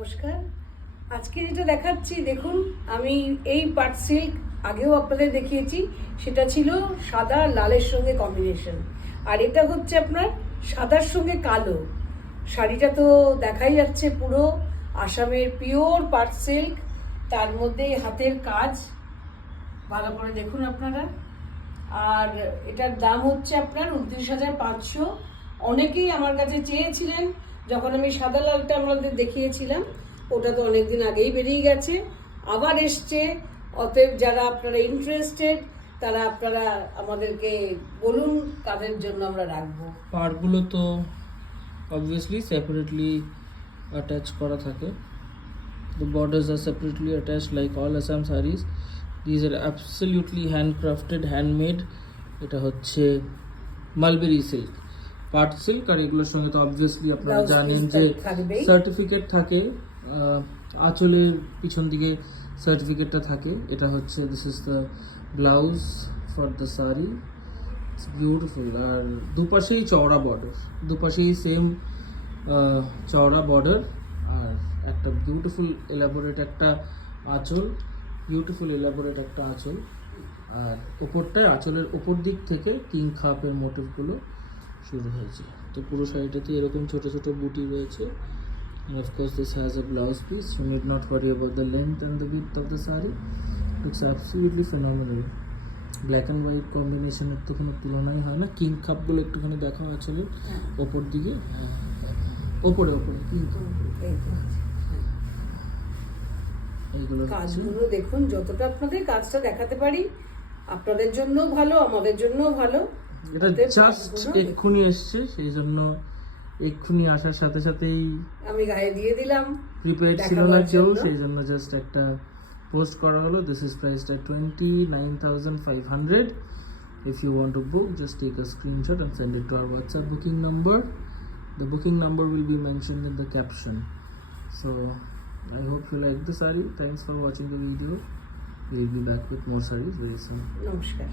নমস্কার। আজকে যেটা দেখাচ্ছি দেখুন, আমি এই পাট সিল্ক আগেও আপনাদের দেখিয়েছি, সেটা ছিল সাদা লালের সঙ্গে কম্বিনেশন, আর এটা হচ্ছে আপনার সাদার সঙ্গে কালো। শাড়িটা তো দেখাই যাচ্ছে পুরো আসামের পিওর পাট সিল্ক, তার মধ্যে হাতের কাজ ভালো করে দেখুন আপনারা। আর এটার দাম হচ্ছে আপনার 29,500। অনেকেই আমার কাছে চেয়েছিলেন, যখন আমি সাদা লালটা আমাদের দেখিয়েছিলাম ওটা তো অনেকদিন আগেই বেরিয়ে গেছে, আবার এসছে। অতএব যারা আপনারা ইন্টারেস্টেড তারা আপনারা আমাদেরকে বলুন কাদের জন্য আমরা রাখবো। পার্টগুলো তো অবভিয়াসলি সেপারেটলি অ্যাটাচ করা থাকে। The borders are separately attached like all Assam sarees. These are absolutely handcrafted, handmade. এটা হচ্ছে মালবেরি সিল্ক, পাট সিল্ক। আর এগুলোর সঙ্গে তো অবভিয়াসলি আপনারা Blouse জানেন piece যে থাকবেই। সার্টিফিকেট থাকে, আঁচলের পিছন দিকে সার্টিফিকেটটা থাকে। এটা হচ্ছে this is the blouse for the sari, it's beautiful. আর দুপাশেই চওড়া বর্ডার, দুপাশেই সেম চওড়া বর্ডার, আর একটা বিউটিফুল এলাবোরেট একটা আঁচল, বিউটিফুল এলাবোরেট একটা আঁচল। আর ওপরটায় আঁচলের ওপর দিক থেকে কিং খাপের মোটিভগুলো শুরু হয়েছে। তো পুরো শাড়িটাতে এরকম ছোট ছোট বুটি রয়েছে। And of course this has a blouse piece. You need not worry about the length and the width of the saree. Looks absolutely phenomenal. Black and white কম্বিনেশনের তো কোনো তুলনাই হয় না। কিং কাপগুলো একটুখানি দেখা আসলে ওপর দিকে, ওপরে কিং কাপ এইগুলো কাজগুলো দেখুন, যতটা আপনাদের কাজটা দেখাতে পারি আপনাদের জন্য ভালো, আমাদের জন্য ভালো। এটা জাস্ট এক্ষুনি এসছে, সেই জন্য এক্ষুনি আসার সাথে সাথেই আমি গায়ে দিয়ে দিলাম, প্রিপেয়ার্ড ছিল না কেউ, সেই জন্য জাস্ট একটা পোস্ট করা হলো। This is priced at 29,500. If you want to book, just take a screenshot and send it to our WhatsApp booking number. The booking number will be mentioned in the caption. So I hope you like the saree. Thanks for watching the video. We will be back with more sarees very soon. নমস্কার।